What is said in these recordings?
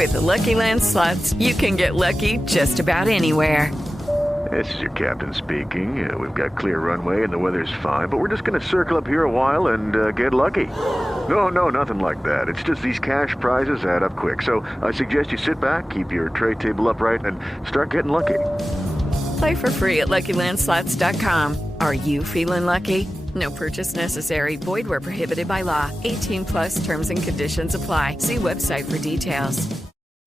With the Lucky Land Slots, you can get lucky just about anywhere. This is your captain speaking. We've got clear runway and the weather's fine, but we're just going to circle up here a while and get lucky. No, nothing like that. It's just these cash prizes add up quick. So I suggest you sit back, keep your tray table upright, and start getting lucky. Play for free at LuckyLandSlots.com. Are you feeling lucky? No purchase necessary. Void where prohibited by law. 18 plus terms and conditions apply. See website for details.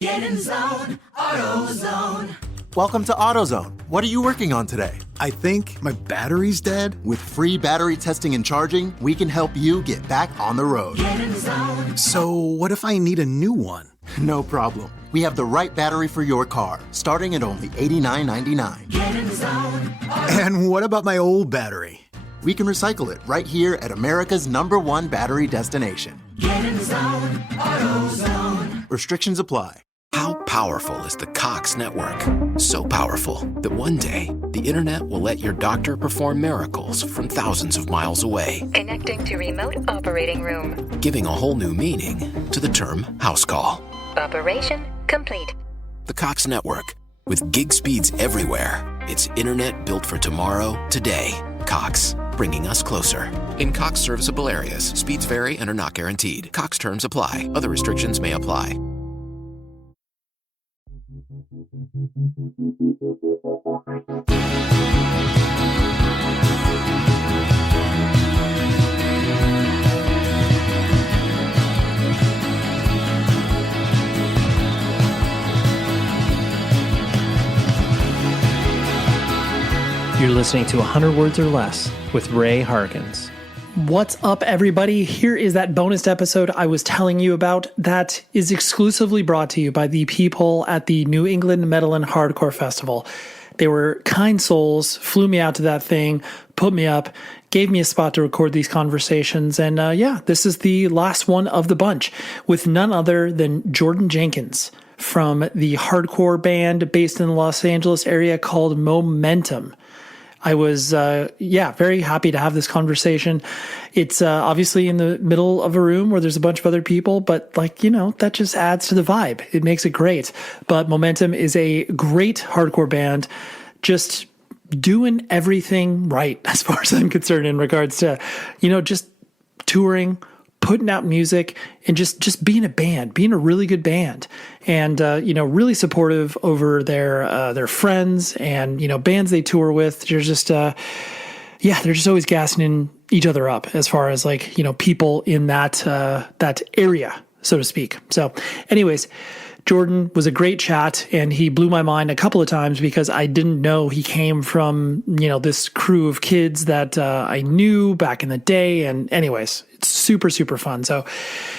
Get in zone, AutoZone. Welcome to AutoZone. What are you working on today? I think my battery's dead. With free battery testing and charging, we can help you get back on the road. Get in zone. So what if I need a new one? No problem. We have the right battery for your car, starting at only $89.99. Get in zone. And what about my old battery? We can recycle it right here at America's #1 battery destination. Get in zone, AutoZone. Restrictions apply. How powerful is the Cox network? So powerful that one day the internet will let your doctor perform miracles from thousands of miles away. Connecting to remote operating room. Giving a whole new meaning to the term house call. Operation complete. The Cox network. With gig speeds everywhere. It's internet built for tomorrow, today. Cox, bringing us closer. In Cox serviceable areas, speeds vary and are not guaranteed. Cox terms apply. Other restrictions may apply. You're listening to 100 Words or Less with Ray Harkins. What's up, everybody? Here is that bonus episode I was telling you about that is exclusively brought to you by the people at the New England Metal and Hardcore Festival. They were kind souls, flew me out to that thing, put me up, gave me a spot to record these conversations, and this is the last one of the bunch with none other than Jordan Jenkins from the hardcore band based in the Los Angeles area called Momentum. I was, very happy to have this conversation. It's obviously in the middle of a room where there's a bunch of other people, but that just adds to the vibe. It makes it great. But Momentum is a great hardcore band, just doing everything right as far as I'm concerned in regards to, just touring, putting out music, and just being a band, being a really good band, and really supportive over their friends and bands they tour with. They're just they're just always gassing each other up as far as people in that area, so to speak. So, anyways, Jordan was a great chat, and he blew my mind a couple of times because I didn't know he came from, this crew of kids that I knew back in the day. And anyways, it's super, super fun. So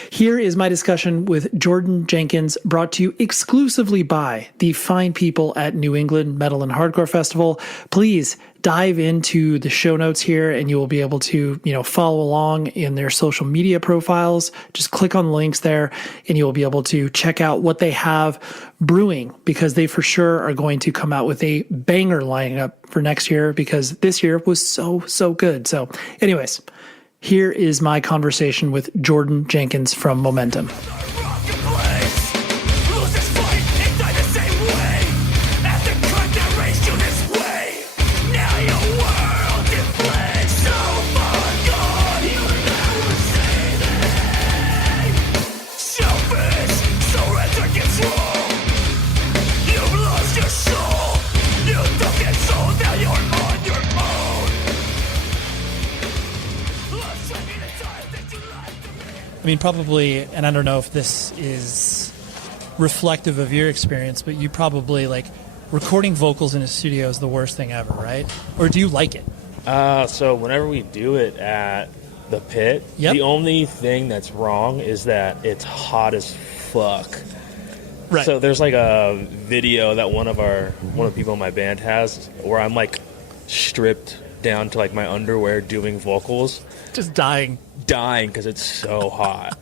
here is my discussion with Jordan Jenkins, brought to you exclusively by the fine people at New England Metal and Hardcore Festival. Please dive into the show notes here and you will be able to, follow along in their social media profiles. Just click on the links there and you will be able to check out what they have brewing, because they for sure are going to come out with a banger lineup for next year, because this year was so good. So anyways, here is my conversation with Jordan Jenkins from Momentum. I mean, probably, and I don't know if this is reflective of your experience, but you probably, recording vocals in a studio is the worst thing ever, right? Or do you like it? So whenever we do it at the pit, the only thing that's wrong is that it's hot as fuck. Right. So there's a video that one of the people in my band has where I'm stripped down to my underwear doing vocals. Just dying because it's so hot.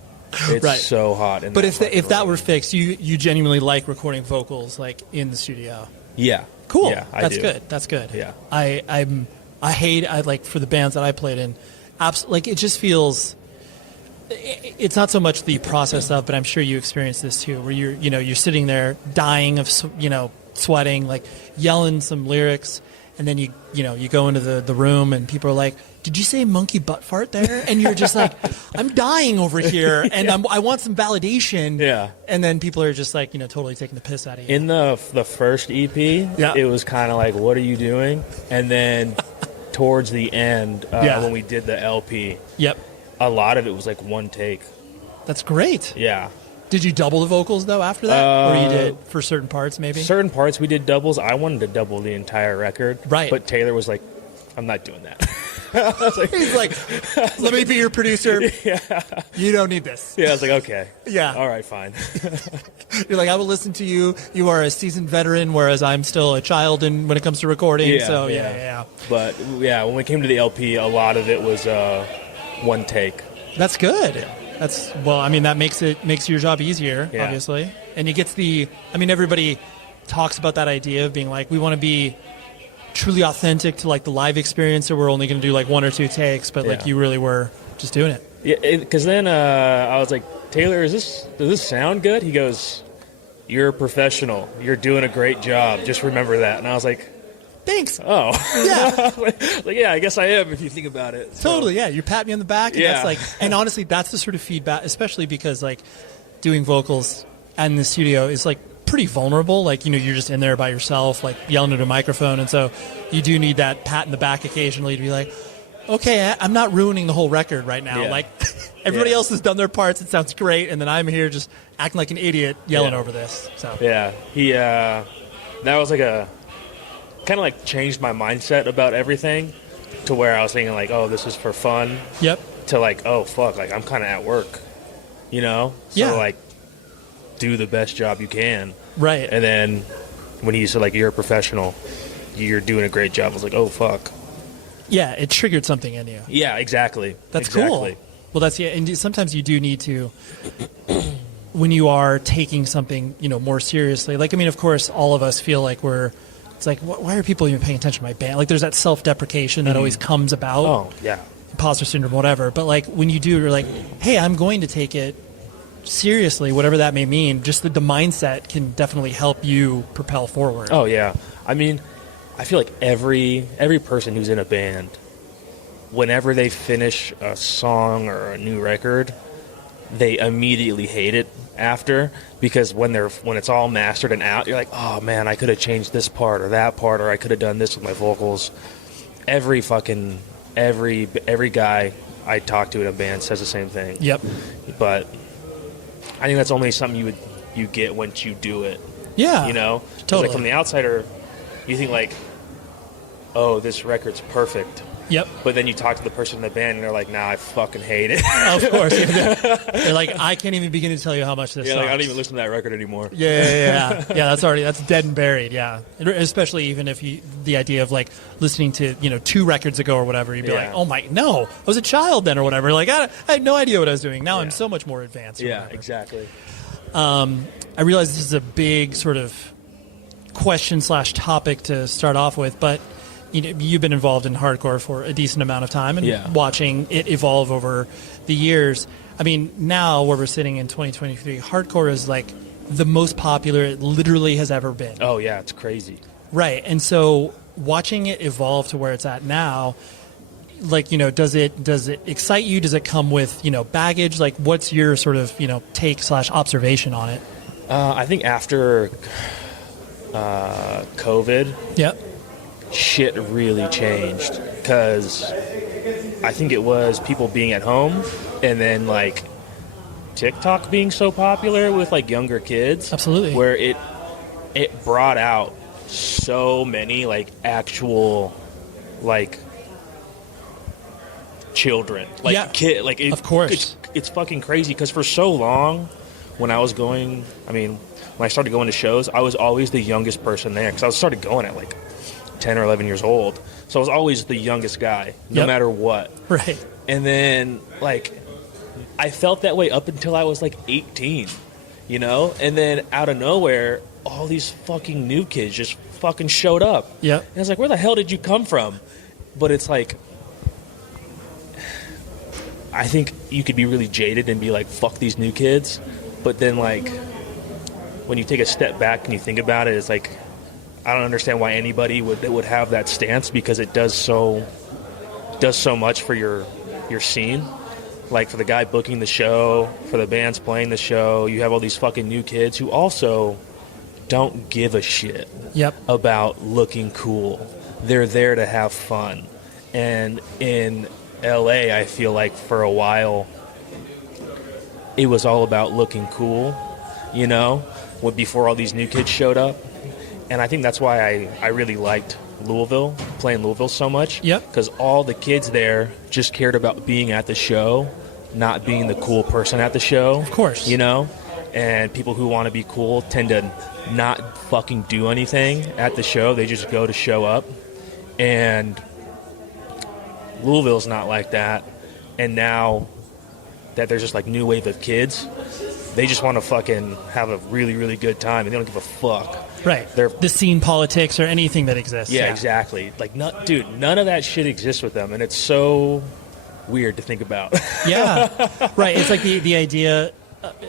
It's right. so hot. But if that were fixed, you genuinely like recording vocals in the studio. Yeah. Cool. Yeah, That's do. good. That's good. Yeah. I hate for the bands that I played in, it just feels, it's not so much the process of, but I'm sure you experienced this too, where you're sitting there dying of, sweating, like yelling some lyrics, and then you go into the room and people are like, did you say monkey butt fart there? And you're just like, I'm dying over here, and I want some validation. Yeah. And then people are just like, totally taking the piss out of you. In the first EP, it was kind of like, what are you doing? And then towards the end, when we did the LP, a lot of it was like one take. That's great. Yeah. Did you double the vocals, though, after that? Or you did for certain parts, maybe? Certain parts we did doubles. I wanted to double the entire record. Right. But Taylor was like, I'm not doing that. He's like, let me be your producer. Yeah. You don't need this. Yeah, I was like, okay. Yeah. All right, fine. You're like, I will listen to you. You are a seasoned veteran, whereas I'm still a child when it comes to recording. Yeah, so, yeah. But, when we came to the LP, a lot of it was one take. That's good. That makes your job easier, obviously. And it gets everybody talks about that idea of being like, we want to be truly authentic to like the live experience, so we're only going to do like one or two takes, but like you really were just doing it. Yeah, because then I was like, Taylor, does this sound good? He goes, you're a professional. You're doing a great job. Just remember that. And I was like, thanks. Oh. Yeah. I guess I am if you think about it. So. Totally, yeah. You pat me on the back, and that's like, and honestly, that's the sort of feedback, especially because like doing vocals in the studio is like pretty vulnerable. Like, you're just in there by yourself, like yelling at a microphone, and so you do need that pat in the back occasionally to be like, okay, I'm not ruining the whole record right now. Like everybody else has done their parts, it sounds great, and then I'm here just acting like an idiot yelling over this. So he that was like a kind of like changed my mindset about everything to where I was thinking like, oh, this is for fun. Yep. To like, oh fuck, like I'm kind of at work, So like, do the best job you can. Right. And then when he said like, you're a professional, you're doing a great job, I was like, oh fuck. Yeah, it triggered something in you. Yeah, exactly. That's cool. Well, and sometimes you do need to, when you are taking something, more seriously. Like, of course, all of us feel like it's like, why are people even paying attention to my band? Like, there's that self-deprecation that always comes about. Oh, yeah. Imposter syndrome, whatever. But, like, when you do, you're like, hey, I'm going to take it seriously, whatever that may mean. Just the mindset can definitely help you propel forward. Oh, yeah. I feel like every person who's in a band, whenever they finish a song or a new record, they immediately hate it after, because when it's all mastered and out, you're like, oh man, I could have changed this part or that part, or I could have done this with my vocals. Every guy I talk to in a band says the same thing. Yep. But I think that's only something you get once you do it. Yeah. Totally. Like from the outsider, you think like, oh, this record's perfect. Yep. But then you talk to the person in the band, and they're like, nah, I fucking hate it. Of course. They're like, I can't even begin to tell you how much this sucks. Like, I don't even listen to that record anymore. Yeah, that's dead and buried, yeah. Especially even if the idea of, like, listening to, 2 records ago or whatever, you'd be like, oh, my, no, I was a child then or whatever. Like, I had no idea what I was doing. Now I'm so much more advanced. Yeah, exactly. I realize this is a big sort of question/topic to start off with, but you've been involved in hardcore for a decent amount of time and watching it evolve over the years. Now where we're sitting in 2023, hardcore is like the most popular it literally has ever been. Oh yeah, it's crazy. Right. And so watching it evolve to where it's at now, like, does it excite you? Does it come with, baggage? Like, what's your sort of, take/observation on it? I think after COVID, shit really changed, because I think it was people being at home, and then like TikTok being so popular with like younger kids. Absolutely. Where it brought out so many like actual like children, like kid, like of course it's fucking crazy, because for so long when I was going, when I started going to shows, I was always the youngest person there, because I started going at like 10 or 11 years old. So I was always the youngest guy, no matter what. Right. And then, like, I felt that way up until I was like 18, And then out of nowhere, all these fucking new kids just fucking showed up. Yeah. And I was like, where the hell did you come from? But it's like, I think you could be really jaded and be like, fuck these new kids. But then, like, when you take a step back and you think about it, it's like, I don't understand why anybody would have that stance, because it does so much for your scene. Like, for the guy booking the show, for the bands playing the show, you have all these fucking new kids who also don't give a shit about looking cool. They're there to have fun. And in LA, I feel like for a while, it was all about looking cool, you know, before all these new kids showed up. And I think that's why I really liked Louisville, playing Louisville so much. Because all the kids there just cared about being at the show, not being the cool person at the show. Of course. You know? And people who want to be cool tend to not fucking do anything at the show. They just go to show up. And Louisville's not like that. And now that there's just like new wave of kids, they just want to fucking have a really, really good time, and they don't give a fuck. Right. The scene politics or anything that exists. Yeah, exactly. Like, dude, none of that shit exists with them, and it's so weird to think about. Yeah. Right. It's like the idea.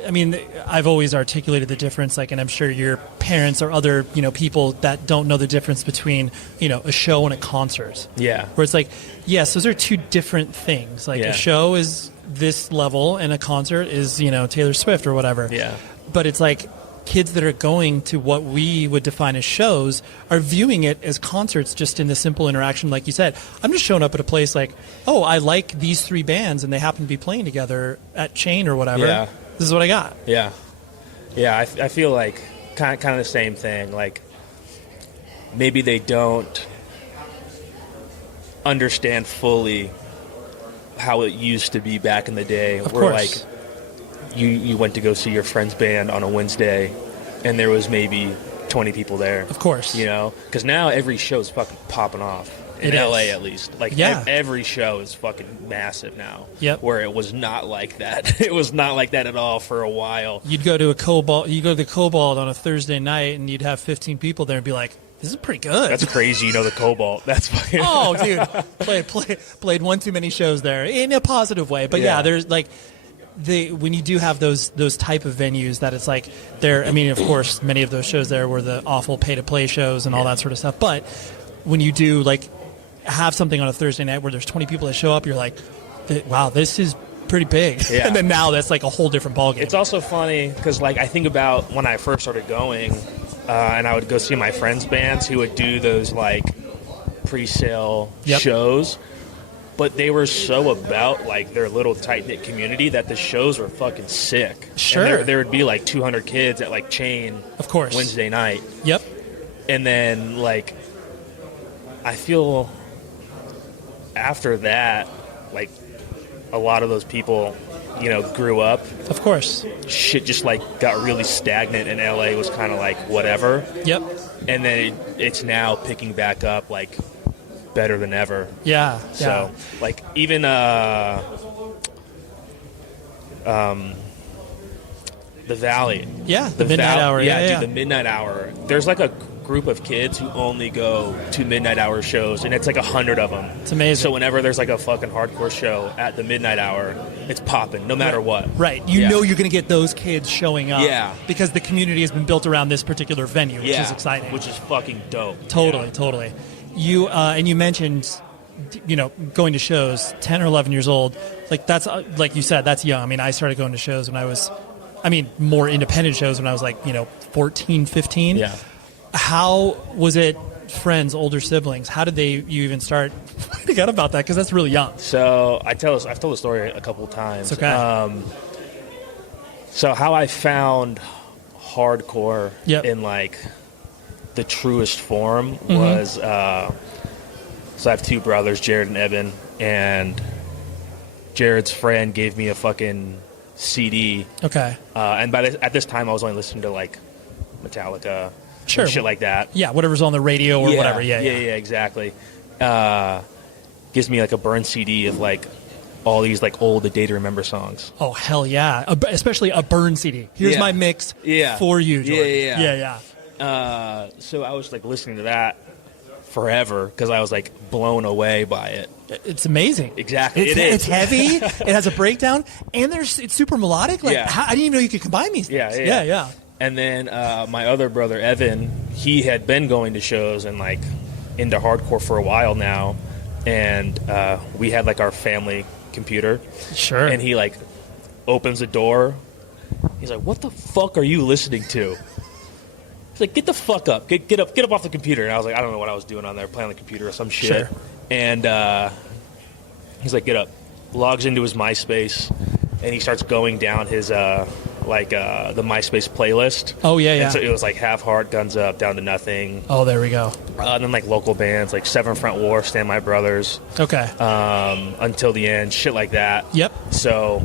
I mean, I've always articulated the difference, like, and I'm sure your parents or other, you know, people that don't know the difference between, you know, a show and a concert. Yeah. Where it's like, yes, those are two different things. Like, a show is this level and a concert is, you know, Taylor Swift or whatever. Yeah. But it's like kids that are going to what we would define as shows are viewing it as concerts, just in the simple interaction. Like you said, I'm just showing up at a place like, oh, I like these three bands and they happen to be playing together at Chain or whatever. Yeah. This is what I got. Yeah. Yeah, I feel like kind of the same thing. Like, maybe they don't understand fully how it used to be back in the day. Of where, course. Like, you went to go see your friend's band on a Wednesday, and there was maybe 20 people there. Of course. You know? Because now every show is fucking popping off. In LA, at least. Like, every show is fucking massive now. Yep. Where it was not like that. It was not like that at all for a while. You'd go to the Cobalt on a Thursday night, and you'd have 15 people there and be like, this is pretty good. That's crazy, you know, the Cobalt. That's fucking... Oh, dude. Played one too many shows there in a positive way. But yeah there's like... when you do have those type of venues that it's like I mean, of course, many of those shows there were the awful pay-to-play shows and all that sort of stuff. But when you do, like, have something on a Thursday night where there's 20 people that show up, you're like, wow, this is pretty big. Yeah. And then now that's like a whole different ballgame. It's also funny because, like, I think about when I first started going, and I would go see my friends' bands who would do those, like, pre-sale shows. But they were so about, like, their little tight-knit community that the shows were fucking sick. Sure. And there would be, like, 200 kids at, like, Chain. Of course. Wednesday night. Yep. And then, like, I feel after that, like, a lot of those people, you know, grew up. Of course. Shit just, like, got really stagnant, and LA was kind of like whatever. Yep. And then it's now picking back up, like, better than ever. Yeah. So, like, even the Valley. Yeah, the Midnight Hour. Yeah, dude, the Midnight Hour. There's, like, a group of kids who only go to Midnight Hour shows, and it's like 100 of them. It's amazing. So whenever there's like a fucking hardcore show at the Midnight Hour, it's popping no matter what. Right. You know you're going to get those kids showing up. Yeah. Because the community has been built around this particular venue, which is exciting. Which is fucking dope. Totally. You and you mentioned, you know, going to shows 10 or 11 years old. Like, that's like you said, that's young. I mean, I started going to shows when I was, more independent shows when I was like, 14, 15. Yeah. How was it, friends, older siblings? How did you even start finding out about that? Because that's really young. So I've told the story a couple of times. It's okay. So how I found hardcore in, like, the truest form was, so I have two brothers, Jared and Evan, and Jared's friend gave me a fucking CD. Okay. And at this time, I was only listening to, like, Metallica, sure, shit like that. Yeah, whatever's on the radio or whatever. Yeah, exactly. Gives me, like, a burn CD of, like, all these, like, old The Day to Remember songs. Oh, hell yeah. Especially a burn CD. Here's my mix for you, Jordan. Yeah. So I was, like, listening to that forever because I was like blown away by it. It's amazing. Exactly. It's heavy. It has a breakdown, and it's super melodic. Like, Yeah. I didn't even know you could combine these things. Yeah. And then my other brother, Evan, he had been going to shows and like into hardcore for a while now. And we had like our family computer. Sure. And he like opens the door. He's like, "What the fuck are you listening to?" He's like, "Get the fuck up. Get up off the computer." And I was like, I don't know what I was doing on there, playing on the computer or some shit. Sure. And he's like, "Get up." Logs into his MySpace, and he starts going down his the MySpace playlist. Oh, yeah. And so it was like Half Heart, Guns Up, Down to Nothing. Oh, there we go. And then like local bands like Seven Front War, Stand My Brothers. Okay. Until the End, shit like that. Yep. So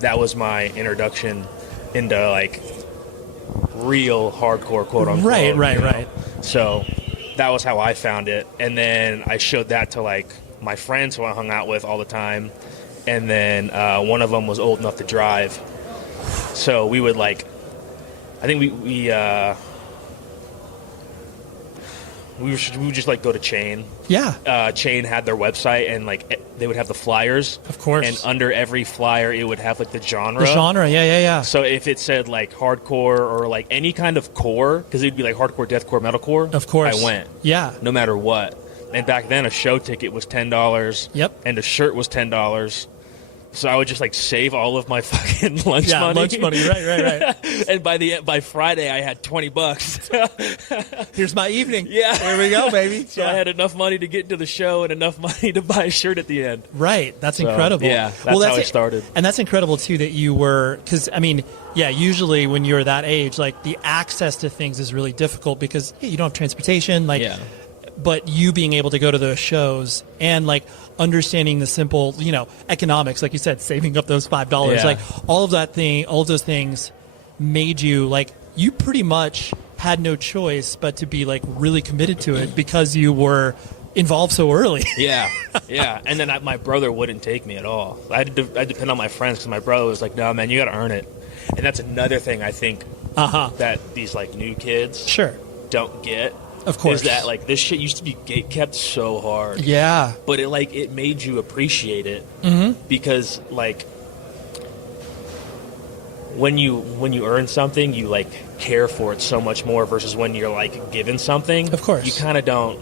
that was my introduction into like real hardcore, quote unquote. Right. So that was how I found it, and then I showed that to like my friends who I hung out with all the time, and then one of them was old enough to drive, so we would like, I think we would just like go to Chain. Yeah. Chain had their website, and like they would have the flyers. Of course. And under every flyer, it would have like the genre. The genre, yeah. So if it said like hardcore or like any kind of core, because it would be like hardcore, deathcore, metalcore. Of course. I went. Yeah. No matter what. And back then, a show ticket was $10. Yep. And a shirt was $10. So I would just like save all of my fucking lunch money. Lunch money, right. And by Friday, I had $20. Here's my evening. Yeah. There we go, baby. So I had enough money to get into the show and enough money to buy a shirt at the end. Right. That's So, incredible. Yeah, that's how it started. And that's incredible, too, that you were, because, I mean, yeah, usually when you're that age, like the access to things is really difficult because you don't have transportation. Like, yeah. But you being able to go to those shows and like understanding the simple, economics, like you said, saving up those $5, Yeah. like all of those things made you like, you pretty much had no choice but to be like really committed to it because you were involved so early. Yeah. And then my brother wouldn't take me at all. I depend on my friends because my brother was like, "No, man, you got to earn it." And that's another thing I think that these like new kids don't get. Of course. Is that like this shit used to be kept so hard. Yeah. But it made you appreciate it because like when you earn something, you like care for it so much more versus when you're like given something. Of course. You kind of don't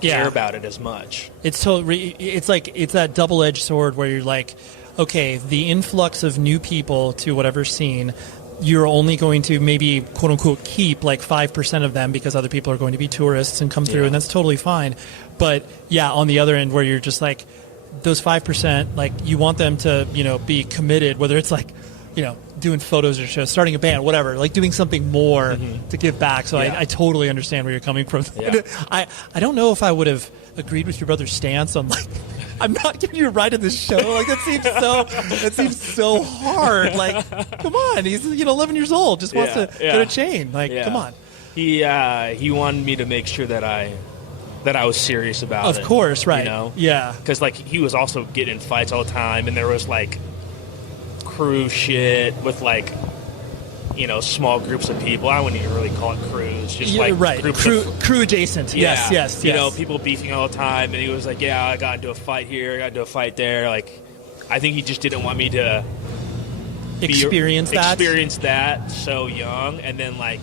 care about it as much. It's that double-edged sword where you're like, okay, the influx of new people to whatever scene, you're only going to maybe, quote-unquote, keep like 5% of them because other people are going to be tourists and come through, and that's totally fine. But, yeah, on the other end where you're just like, those 5%, like, you want them to, be committed, whether it's like, doing photos or shows, starting a band, whatever, like doing something more to give back. So I totally understand where you're coming from. Yeah. I don't know if I would have agreed with your brother's stance on like, I'm not giving you a ride to this show. Like that seems so hard. Like, come on, he's 11 years old, just wants to go to Chain. Like, come on. He wanted me to make sure that I was serious about it. Of course, right? Yeah, because like he was also getting in fights all the time, and there was like crew shit with like small groups of people. I wouldn't even really call it crews, just like groups crew adjacent. Yeah. Yes. People beefing all the time, and he was like, "Yeah, I got into a fight here, I got into a fight there." Like, I think he just didn't want me to experience that so young, and then like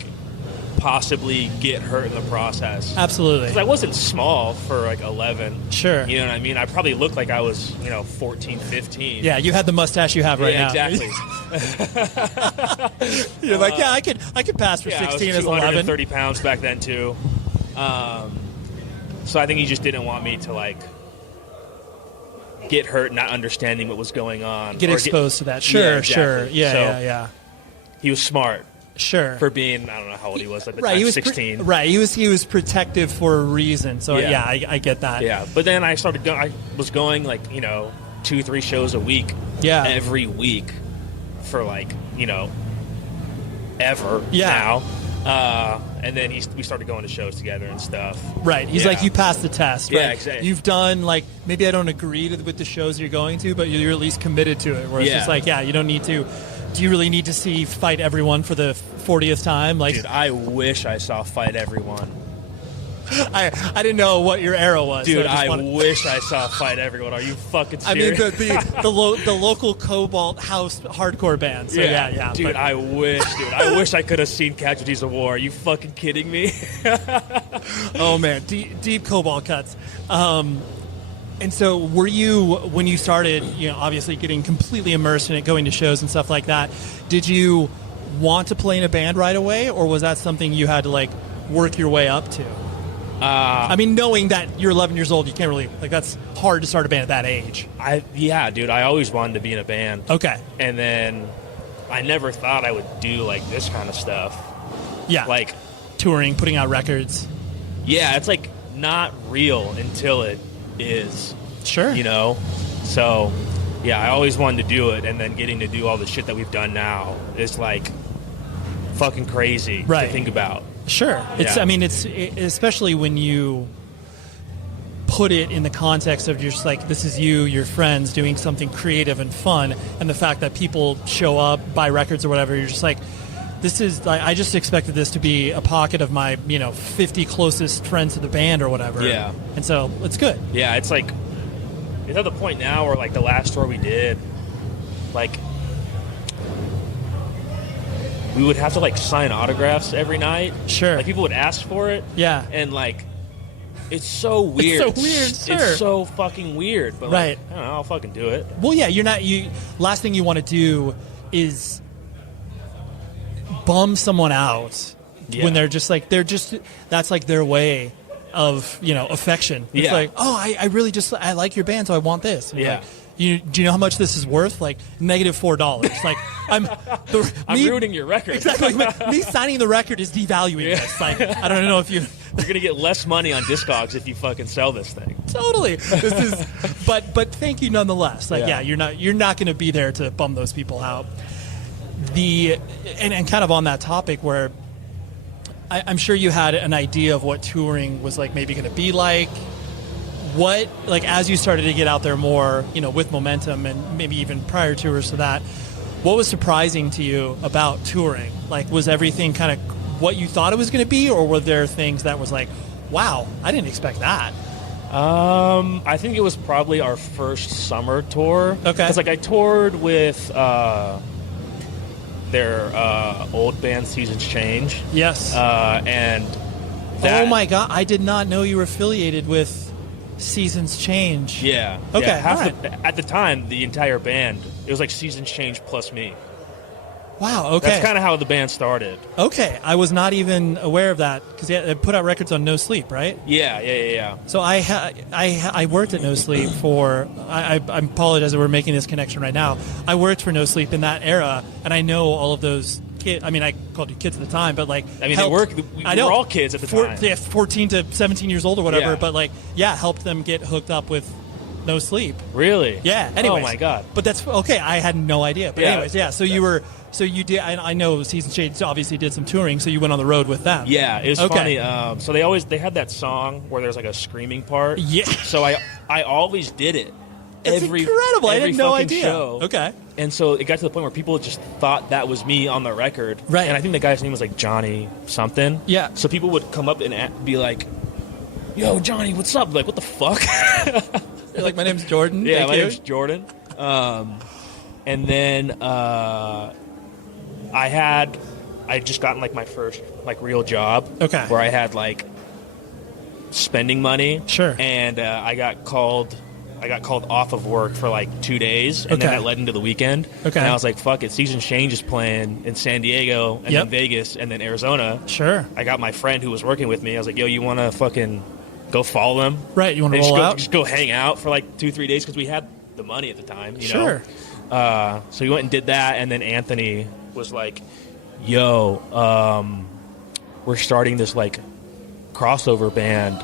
possibly get hurt in the process. Absolutely. Because I wasn't small for like 11. Sure. You know what I mean? I probably looked like I was 14, 15. Yeah, you had the mustache you have right now. Exactly. You're like, I could pass for 16 I was as 11. 230 pounds back then too. So I think he just didn't want me to like get hurt, not understanding what was going on. Get exposed to that. Sure, exactly. Yeah. He was smart. Sure. For being, I don't know how old he was at the right, time, he was 16. He was protective for a reason. So I get that. Yeah, but then I started going. I was going like 2-3 shows a week. Yeah. Every week for like ever. Yeah. Now. And then we started going to shows together and stuff. Right. He's like, you passed the test. Right? Yeah, exactly. You've done like, maybe I don't agree with the shows you're going to, but you're at least committed to it. Where it's just like, you don't need to. Do you really need to see Fight Everyone for the 40th time? Like, dude, I wish I saw Fight Everyone. I didn't know what your era was. Dude, so I wish I saw Fight Everyone. Are you fucking serious? I mean, the local Cobalt House hardcore band. So yeah. Dude, I wish I could have seen Casualties of War. Are you fucking kidding me? Oh man, deep Cobalt cuts. And so, were you, when you started, obviously getting completely immersed in it, going to shows and stuff like that? Did you want to play in a band right away, or was that something you had to work your way up to? I mean, knowing that you're 11 years old, you can't really that's hard to start a band at that age. Dude, I always wanted to be in a band. Okay, and then I never thought I would do this kind of stuff. Yeah, touring, putting out records. Yeah, it's not real until it is. Sure. So yeah, I always wanted to do it, and then getting to do all the shit that we've done now is fucking crazy to think about. Sure. It's especially when you put it in the context of just this is you, your friends doing something creative and fun, and the fact that people show up, buy records or whatever, you're just this is I just expected this to be a pocket of my 50 closest friends to the band or whatever. Yeah. And so it's good. Yeah, it's at the point now where the last tour we did, we would have to sign autographs every night. Sure. People would ask for it. Yeah. And it's so weird. It's so weird. Sure. It's so fucking weird. But right. I don't know. I'll fucking do it. Well, yeah. Last thing you want to do is bum someone out when they're just that's their way of affection. It's I really I like your band, so I want this. And yeah. Do you know how much this is worth? Negative $4. I'm ruining your record. Exactly. Me signing the record is devaluing this. I don't know if you're gonna get less money on Discogs if you fucking sell this thing. Totally. This is, but thank you nonetheless. You're not gonna be there to bum those people out. And kind of on that topic where I'm sure you had an idea of what touring was maybe going to be like. What, as you started to get out there more, with Momentum and maybe even prior tours to that, what was surprising to you about touring? Was everything kind of what you thought it was going to be, or were there things that was wow, I didn't expect that? I think it was probably our first summer tour. Okay. Because I toured with their old band Seasons Change. Yes. And that, oh my God, I did not know you were affiliated with Seasons Change. Yeah. Okay. Yeah, at the time, the entire band, it was Seasons Change plus me. Wow. Okay. That's kind of how the band started. Okay, I was not even aware of that because they put out records on No Sleep, right? Yeah. So I worked at No Sleep for. I apologize that we're making this connection right now. I worked for No Sleep in that era, and I know all of those kids. I mean, I called you kids at the time, but we were all kids at the time. Yeah, 14 to 17 years old or whatever. Yeah. But helped them get hooked up with No Sleep. Really? Yeah. Anyways, oh my God. But that's okay. I had no idea. But anyways, yeah. So you were. So you did. I know Seasons Change obviously did some touring. So you went on the road with them. Yeah, it was funny. So they had that song where there's a screaming part. Yeah. So I always did it. That's incredible. I had no idea. Show. Okay. And so it got to the point where people just thought that was me on the record. Right. And I think the guy's name was Johnny something. Yeah. So people would come up and be like, "Yo, Johnny, what's up?" What the fuck? You're my name's Jordan. Yeah, my name's Jordan. And then I had just gotten my first real job. Okay. Where I had spending money. Sure. And I got called off of work for 2 days, and then that led into the weekend. Okay. And I was like, fuck it, Seasons Change is playing in San Diego, and then Vegas, and then Arizona. Sure. I got my friend who was working with me. I was like, yo, you want to fucking go follow them? Right, you want to roll out? Just go hang out for 2-3 days, because we had the money at the time, Sure. So we went and did that, and then Anthony was like, yo, we're starting this crossover band.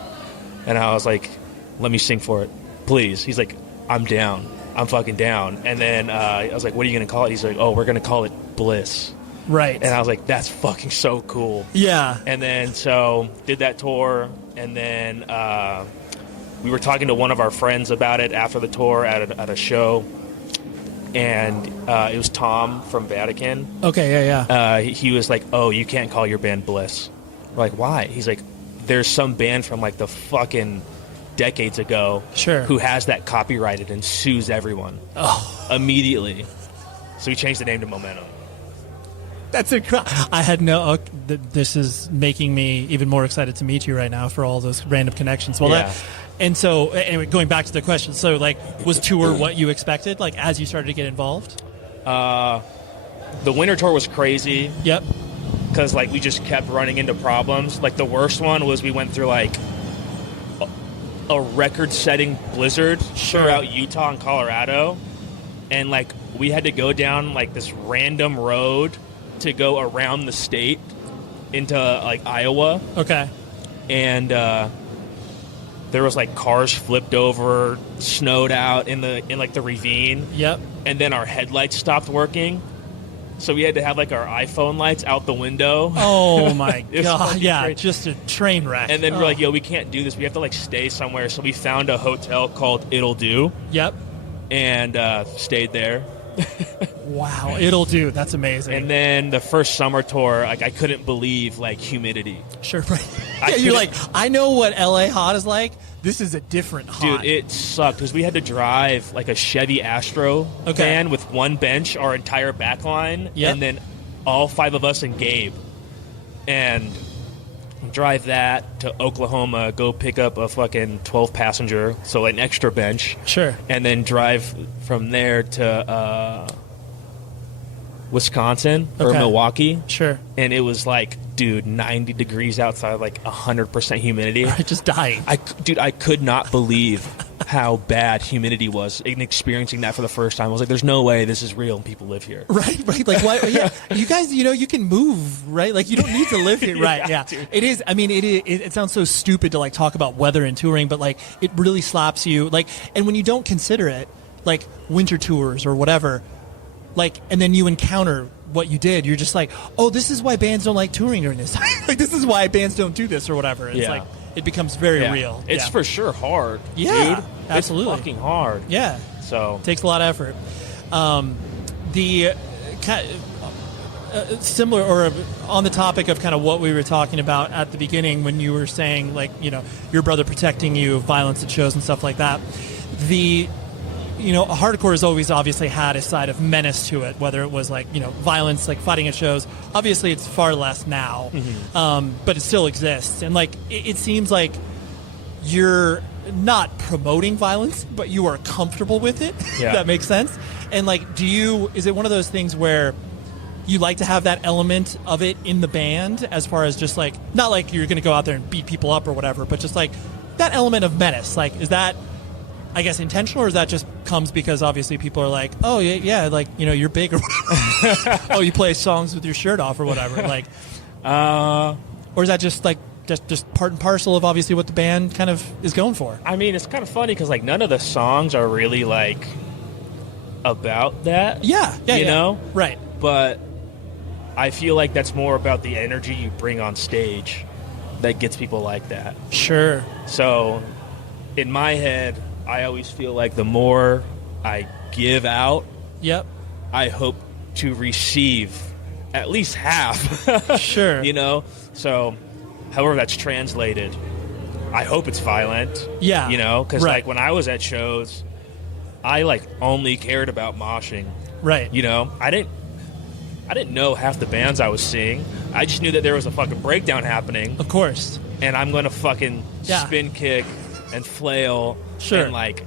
And I was like, let me sing for it, please. He's like, I'm down. I'm fucking down. And then I was like, what are you going to call it? He's like, oh, we're going to call it Bliss. Right. And I was like, that's fucking so cool. Yeah. And then so did that tour, and then we were talking to one of our friends about it after the tour at a show. And it was Tom from Vatican. Okay, yeah. He was like, oh, you can't call your band Bliss. We're like, why? He's like, there's some band from like the fucking decades ago who has that copyrighted and sues everyone immediately. So we changed the name to Momentum. That's incredible. I had no. This is making me even more excited to meet you right now for all those random connections. Well, and so anyway, going back to the question. So, like, was tour what you expected? Like, as you started to get involved? The winter tour was crazy. Yep. Because like we just kept running into problems. Like the worst one was we went through like a record-setting blizzard throughout Utah and Colorado, and like we had to go down like this random road to go around the state into like Iowa. Okay. And there was like cars flipped over, snowed out in like the ravine. Yep. And then our headlights stopped working. So we had to have like our iPhone lights out the window. Oh my god! Yeah, crazy. Just a train wreck. And then we're like, "Yo, we can't do this. We have to like stay somewhere." So we found a hotel called It'll Do. Yep. And stayed there. Wow, It'll Do. That's amazing. And then the first summer tour, like I couldn't believe like humidity. Sure, right. Yeah, you're like, I know what LA hot is like. This is a different hot. Dude, it sucked because we had to drive like a Chevy Astro van with one bench, our entire back line, and then all 5 of us and Gabe. And drive that to Oklahoma, go pick up a fucking 12-passenger, so an extra bench. Sure. And then drive from there to Wisconsin or Milwaukee. Sure. And it was like, dude, 90 degrees outside, like 100% humidity. Just dying. I could not believe how bad humidity was in experiencing that for the first time. I was like, there's no way this is real and people live here. Right. Like, why? Yeah. You guys, you can move, right? Like, you don't need to live here. Right. Yeah. It is. I mean, it sounds so stupid to like talk about weather and touring, but like, it really slaps you. Like, and when you don't consider it, like winter tours or whatever, like, and then you encounter what you did, you're just like, oh, this is why bands don't like touring during this time. Like, this is why bands don't do this or whatever. It's like, it becomes very real. It's for sure hard, dude. Absolutely. It's fucking hard. Yeah. So. It takes a lot of effort. The similar, or on the topic of kind of what we were talking about at the beginning when you were saying, like, your brother protecting you, violence at shows and stuff like that, hardcore has always obviously had a side of menace to it, whether it was like, violence, like fighting at shows. Obviously, it's far less now, but it still exists. And like, it seems like you're not promoting violence, but you are comfortable with it. Yeah. If that makes sense. And like, is it one of those things where you like to have that element of it in the band, as far as just like, not like you're going to go out there and beat people up or whatever, but just like that element of menace? Like, is that, I guess, intentional, or is that just comes because obviously people are like, oh yeah, like, you're big or whatever. Oh, you play songs with your shirt off or whatever, like, or is that just like just part and parcel of obviously what the band kind of is going for? I mean, it's kind of funny because like none of the songs are really like about that. Yeah, you know, right? But I feel like that's more about the energy you bring on stage that gets people like that. Sure. So in my head, I always feel like the more I give out, I hope to receive at least half. Sure. So however that's translated, I hope it's violent. Yeah. Because like when I was at shows, I like only cared about moshing. Right. I didn't know half the bands I was seeing. I just knew that there was a fucking breakdown happening. Of course. And I'm going to fucking spin kick and flail and like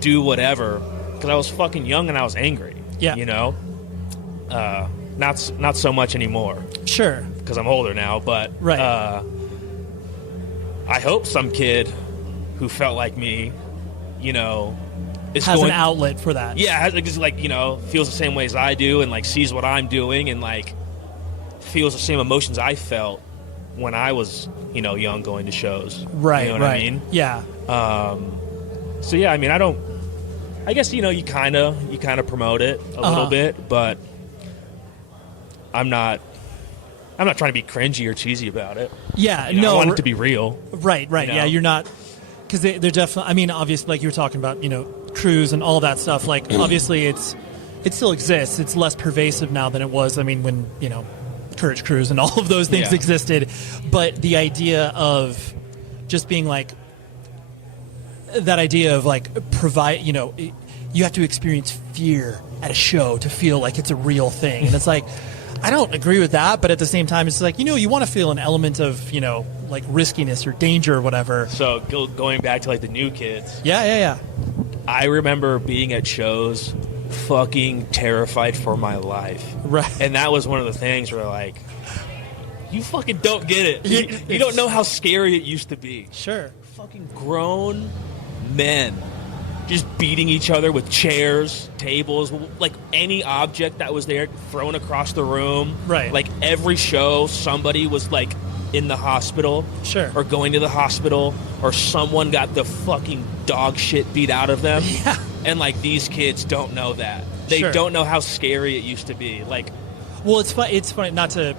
do whatever, because I was fucking young and I was angry. Yeah. Not so much anymore. Sure. Because I'm older now, but right. I hope some kid who felt like me, has an outlet for that. Yeah, just like, feels the same way as I do, and like sees what I'm doing, and like feels the same emotions I felt when I was, young, going to shows. Right. You know what I mean? Yeah. So yeah, I mean, I guess, you kind of promote it a little bit, but I'm not trying to be cringy or cheesy about it. Yeah, I want it to be real. Right. Yeah, you're not, because they're definitely, I mean, obviously, like you were talking about, crews and all that stuff, like, obviously it still exists. It's less pervasive now than it was, I mean, when, Courage Cruise and all of those things existed, but the idea of just being like that idea of like provide, you know, you have to experience fear at a show to feel like it's a real thing, and it's like I don't agree with that, but at the same time it's like, you know, you want to feel an element of, you know, like riskiness or danger or whatever. So going back to like the new kids, yeah, I remember being at shows fucking terrified for my life. Right. And that was one of the things where, like, you fucking don't get it. You don't know how scary it used to be. Sure. Fucking grown men just beating each other with chairs, tables, like any object that was there thrown across the room. Right. Like every show, somebody was like in the hospital. Sure. Or going to the hospital, or someone got the fucking dog shit beat out of them. Yeah. And like these kids don't know that. They Sure. don't know how scary it used to be. Like, well, it's funny not to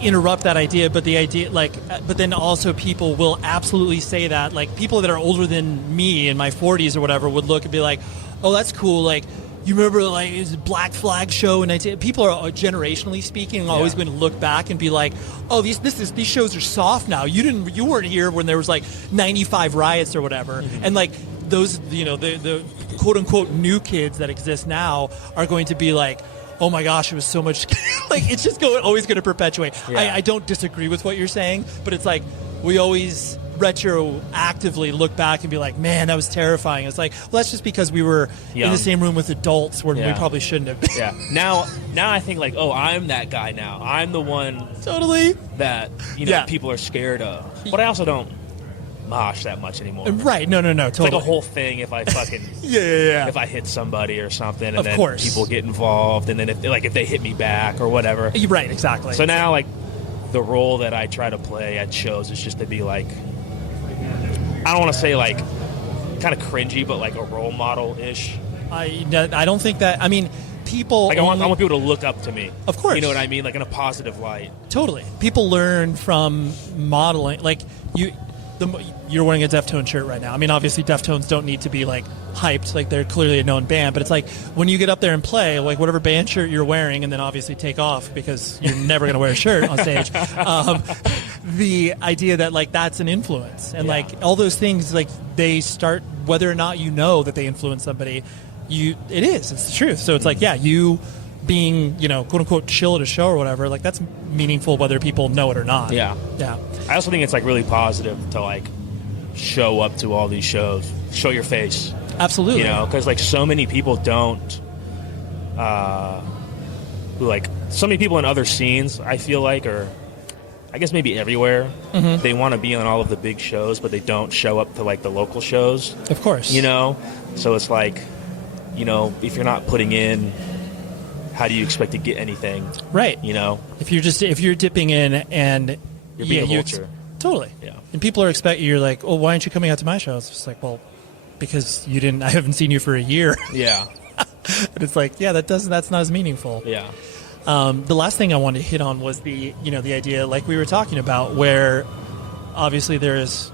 interrupt that idea, but the idea, like, but then also people will absolutely say that, like, people that are older than me in my 40s or whatever would look and be like, oh, that's cool, like, you remember, like, it's a Black Flag show, and people are, generationally speaking, always going to look back and be like, oh, these shows are soft now. You weren't here when there was like 95 riots or whatever, and like those, you know, the quote unquote new kids that exist now are going to be like, oh my gosh, it was so much. Like, it's just always going to perpetuate. Yeah. I don't disagree with what you're saying, but it's like we always retroactively look back and be like, man, that was terrifying. It's like, well, that's just because we were in the same room with adults when we probably shouldn't have been. Yeah. Now I think like, oh, I'm that guy now. I'm the one totally that, you know, people are scared of. But I also don't mosh that much anymore. Right. No, totally. It's like a whole thing if I fucking if I hit somebody or something, and then people get involved, and then if they hit me back or whatever. Right, exactly. So now, like, the role that I try to play at shows is just to be like, I don't want to say like kind of cringy, but like a role model-ish. I don't think that, I mean, people like I want people to look up to me. Of course. You know what I mean? Like in a positive light. Totally. People learn from modeling. Like, you're wearing a Deftones shirt right now. I mean, obviously Deftones don't need to be like hyped, like they're clearly a known band, but it's like when you get up there and play, like whatever band shirt you're wearing, and then obviously take off because you're never going to wear a shirt on stage. The idea that like that's an influence, and like all those things, like they start, whether or not you know that they influence somebody, it's the truth. So it's like, you being, you know, quote unquote chill at a show or whatever, like that's meaningful whether people know it or not. Yeah. I also think it's like really positive to like show up to all these shows, show your face. Absolutely. You know, because like so many people don't, who like so many people in other scenes, I feel like, or I guess maybe everywhere, they want to be on all of the big shows, but they don't show up to like the local shows. Of course. You know, so it's like, you know, if you're not putting in, how do you expect to get anything? Right. You know, if you're dipping in and you're being a vulture. Totally. Yeah. And people are you're like, oh, why aren't you coming out to my shows? It's like, well, because I haven't seen you for a year. Yeah. And it's like, that's not as meaningful. Yeah. The last thing I wanted to hit on was the idea, like we were talking about, where obviously there is,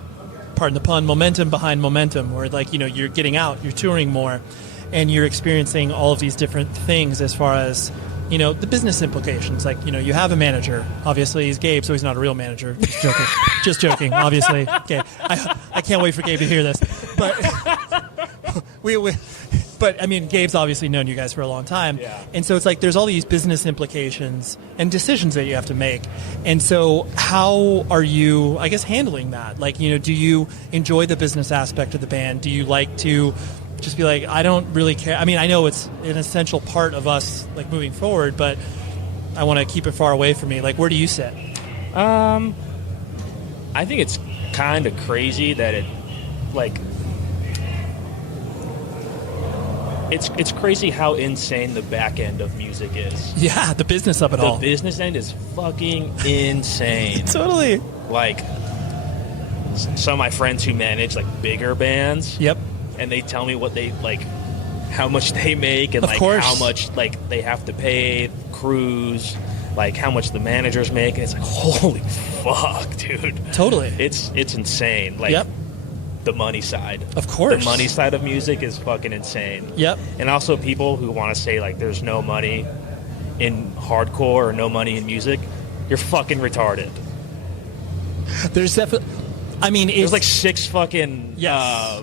pardon the pun, momentum behind momentum, where like, you know, you're getting out, you're touring more, and you're experiencing all of these different things as far as, you know, the business implications. Like, you know, you have a manager. Obviously, he's Gabe, so he's not a real manager. Just joking. Just joking, obviously. Okay. I can't wait for Gabe to hear this. But but I mean, Gabe's obviously known you guys for a long time. Yeah. And so it's like there's all these business implications and decisions that you have to make. And so how are you, I guess, handling that? Like, you know, do you enjoy the business aspect of the band? Do you like to just be like, I don't really care? I mean, I know it's an essential part of us, like, moving forward, but I want to keep it far away from me. Like, where do you sit? I think it's kind of crazy that it, like, it's crazy how insane the back end of music is. Yeah, the business of it all. The business end is fucking insane. Totally. Like, some of my friends who manage, like, bigger bands. Yep. And they tell me what they, like, how much they make, and, like, how much, like, they have to pay crews, like, how much the managers make. And it's like, holy fuck, dude. Totally. It's insane. Like, the money side. Of course. The money side of music is fucking insane. Yep. And also people who want to say, like, there's no money in hardcore or no money in music, you're fucking retarded. There's definitely, I mean, there's like 6 fucking yes.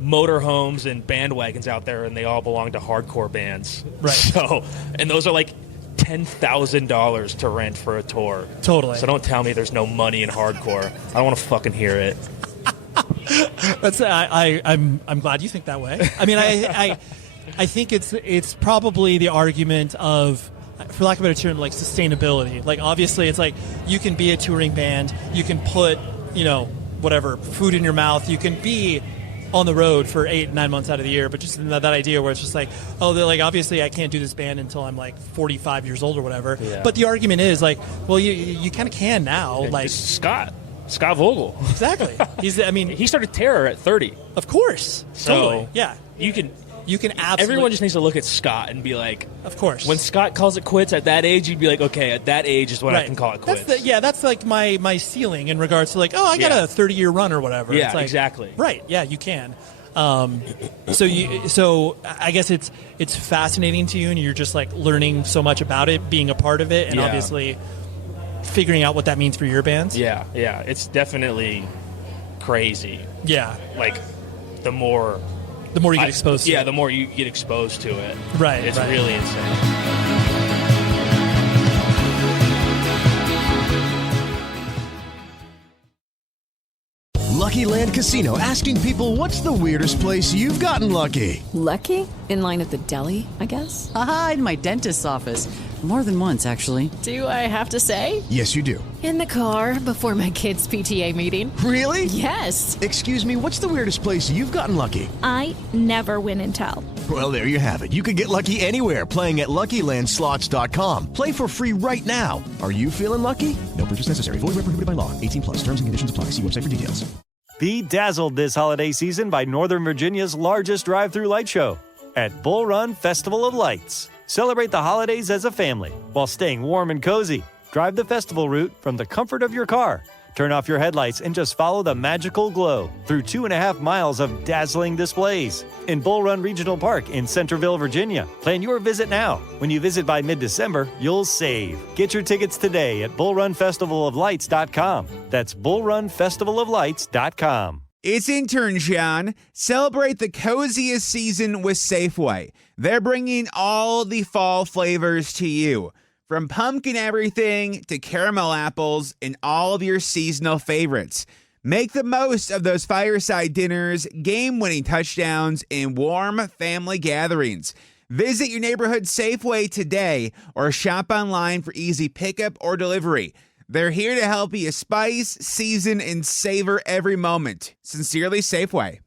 motorhomes and bandwagons out there, and they all belong to hardcore bands. Right. So, and those are like $10,000 to rent for a tour. Totally. So don't tell me there's no money in hardcore. I don't want to fucking hear it. I'm glad you think that way. I mean, I think it's probably the argument of, for lack of a better term, like sustainability. Like obviously, it's like you can be a touring band, you can put whatever food in your mouth, you can be on the road for 8-9 months out of the year, but just that idea where it's just like, oh, they're like, obviously I can't do this band until I'm like 45 years old or whatever. Yeah. But the argument is like, well, you kind of can now. Like Scott Vogel. Exactly. He started Terror at 30. Of course. So totally. Yeah. You can absolutely. Everyone just needs to look at Scott and be like, of course. When Scott calls it quits at that age, you'd be like, okay, at that age is when I can call it quits. That's like my ceiling in regards to like, oh, I got a 30-year run or whatever. Yeah, it's like, exactly. Right. Yeah, you can. So I guess it's fascinating to you, and you're just like learning so much about it, being a part of it, and obviously figuring out what that means for your bands. Yeah, it's definitely crazy. Yeah, like the more you get exposed to it. Yeah, the more you get exposed to it. Right. It's really insane. Lucky Land Casino, asking people, what's the weirdest place you've gotten lucky? Lucky? In line at the deli, I guess? Aha, in my dentist's office. More than once, actually. Do I have to say? Yes, you do. In the car before my kids' PTA meeting. Really? Yes. Excuse me, what's the weirdest place you've gotten lucky? I never win and tell. Well, there you have it. You can get lucky anywhere, playing at LuckyLandSlots.com. Play for free right now. Are you feeling lucky? No purchase necessary. Void where prohibited by law. 18+. Terms and conditions apply. See website for details. Be dazzled this holiday season by Northern Virginia's largest drive-through light show at Bull Run Festival of Lights. Celebrate the holidays as a family while staying warm and cozy. Drive the festival route from the comfort of your car. Turn off your headlights and just follow the magical glow through 2.5 miles of dazzling displays in Bull Run Regional Park in Centerville, Virginia. Plan your visit now. When you visit by mid-December, you'll save. Get your tickets today at bullrunfestivaloflights.com. That's bullrunfestivaloflights.com. It's intern John. Celebrate the coziest season with Safeway. They're bringing all the fall flavors to you. From pumpkin everything to caramel apples and all of your seasonal favorites. Make the most of those fireside dinners, game-winning touchdowns, and warm family gatherings. Visit your neighborhood Safeway today or shop online for easy pickup or delivery. They're here to help you spice, season, and savor every moment. Sincerely, Safeway.